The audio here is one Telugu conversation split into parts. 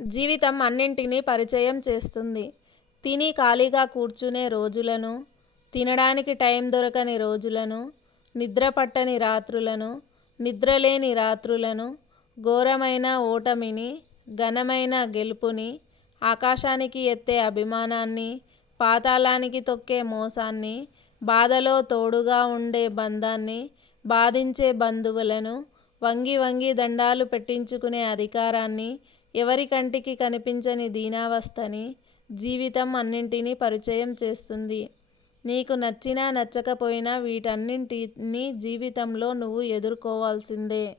జీవితం అన్నింటినీ పరిచయం చేస్తుంది. తిని ఖాళీగా కూర్చునే రోజులను, తినడానికి టైం దొరకని రోజులను, నిద్ర పట్టని రాత్రులను, నిద్రలేని రాత్రులను, ఘోరమైన ఓటమిని, ఘనమైన గెలుపుని, ఆకాశానికి ఎత్తే అభిమానాన్ని, పాతాళానికి తొక్కే మోసాన్ని, బాధలో తోడుగా ఉండే బంధాన్ని, బాధించే బంధువులను, వంగి వంగి దండాలు పెట్టించుకునే అధికారాన్ని, ఎవరి కంటికి కనిపించని దీనావస్థని జీవితం అన్నింటినీ పరిచయం చేస్తుంది. నీకు నచ్చినా నచ్చకపోయినా వీటన్నింటినీ జీవితంలో నువ్వు ఎదుర్కోవాల్సిందే.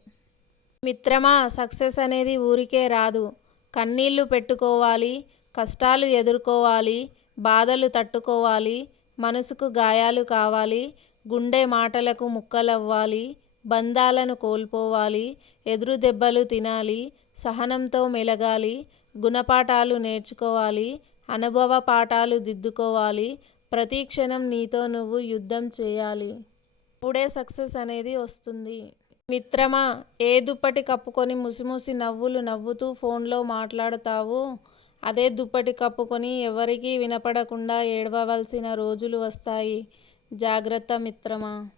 మిత్రమా, సక్సెస్ అనేది ఊరికే రాదు. కన్నీళ్లు పెట్టుకోవాలి, కష్టాలు ఎదుర్కోవాలి, బాధలు తట్టుకోవాలి, మనసుకు గాయాలు కావాలి, గుండె మాటలకు ముక్కలవ్వాలి, బంధాలను కోల్పోవాలి, ఎదురు దెబ్బలు తినాలి, సహనంతో మెలగాలి, గుణపాఠాలు నేర్చుకోవాలి, అనుభవ పాఠాలు దిద్దుకోవాలి, ప్రతి క్షణం నీతో నువ్వు యుద్ధం చేయాలి. అప్పుడే సక్సెస్ అనేది వస్తుంది. మిత్రమా, ఏ దుప్పటి కప్పుకొని ముసిముసి నవ్వులు నవ్వుతూ ఫోన్లో మాట్లాడతావో అదే దుప్పటి కప్పుకొని ఎవరికీ వినపడకుండా ఏడవవలసిన రోజులు వస్తాయి. జాగ్రత్త మిత్రమా.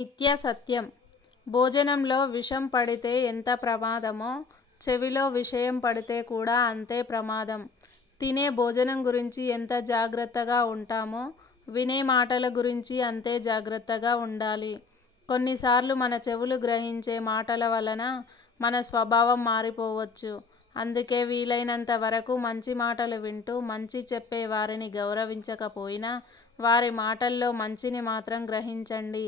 నిత్య సత్యం. భోజనంలో విషం పడితే ఎంత ప్రమాదమో చెవిలో విషయం పడితే కూడా అంతే ప్రమాదం. తినే భోజనం గురించి ఎంత జాగ్రత్తగా ఉంటామో వినే మాటల గురించి అంతే జాగ్రత్తగా ఉండాలి. కొన్నిసార్లు మన చెవులు గ్రహించే మాటల వలన మన స్వభావం మారిపోవచ్చు. అందుకే వీలైనంత వరకు మంచి మాటలు వింటూ మంచి చెప్పే వారిని గౌరవించకపోయినా వారి మాటల్లో మంచిని మాత్రం గ్రహించండి.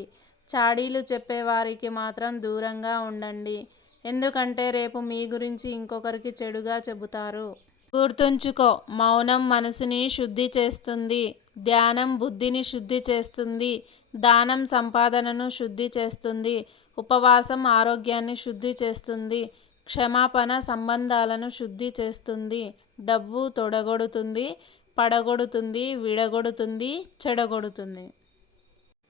చాడీలు చెప్పేవారికి మాత్రం దూరంగా ఉండండి. ఎందుకంటే రేపు మీ గురించి ఇంకొకరికి చెడుగా చెబుతారు. గుర్తుంచుకో, మౌనం మనసుని శుద్ధి చేస్తుంది, ధ్యానం బుద్ధిని శుద్ధి చేస్తుంది, దానం సంపాదనను శుద్ధి చేస్తుంది, ఉపవాసం ఆరోగ్యాన్ని శుద్ధి చేస్తుంది, క్షమాపణ సంబంధాలను శుద్ధి చేస్తుంది, డబ్బు తొడగొడుతుంది, పడగొడుతుంది, విడగొడుతుంది, చెడగొడుతుంది.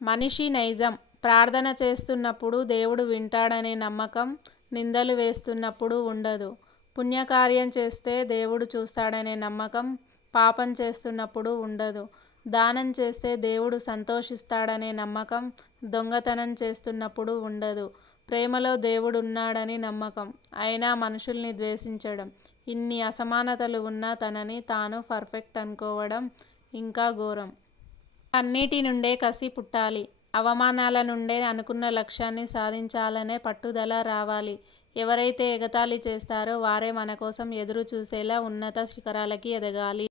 మనిషి నైజం. ప్రార్థన చేస్తున్నప్పుడు దేవుడు వింటాడనే నమ్మకం నిందలు వేస్తున్నప్పుడు ఉండదు. పుణ్యకార్యం చేస్తే దేవుడు చూస్తాడనే నమ్మకం పాపం చేస్తున్నప్పుడు ఉండదు. దానం చేస్తే దేవుడు సంతోషిస్తాడనే నమ్మకం దొంగతనం చేస్తున్నప్పుడు ఉండదు. ప్రేమలో దేవుడున్నాడని నమ్మకం, అయినా మనుషుల్ని ద్వేషించడం, ఇన్ని అసమానతలు ఉన్నా తనని తాను పర్ఫెక్ట్ అనుకోవడం ఇంకా ఘోరం. అన్నిటి నుండే కసి పుట్టాలి. అవమానాల నుండే అనుకున్న లక్ష్యాన్ని సాధించాలనే పట్టుదల రావాలి. ఎవరైతే ఎగతాళి చేస్తారో వారే మన కోసం ఎదురు చూసేలా ఉన్నత శిఖరాలకి ఎదగాలి.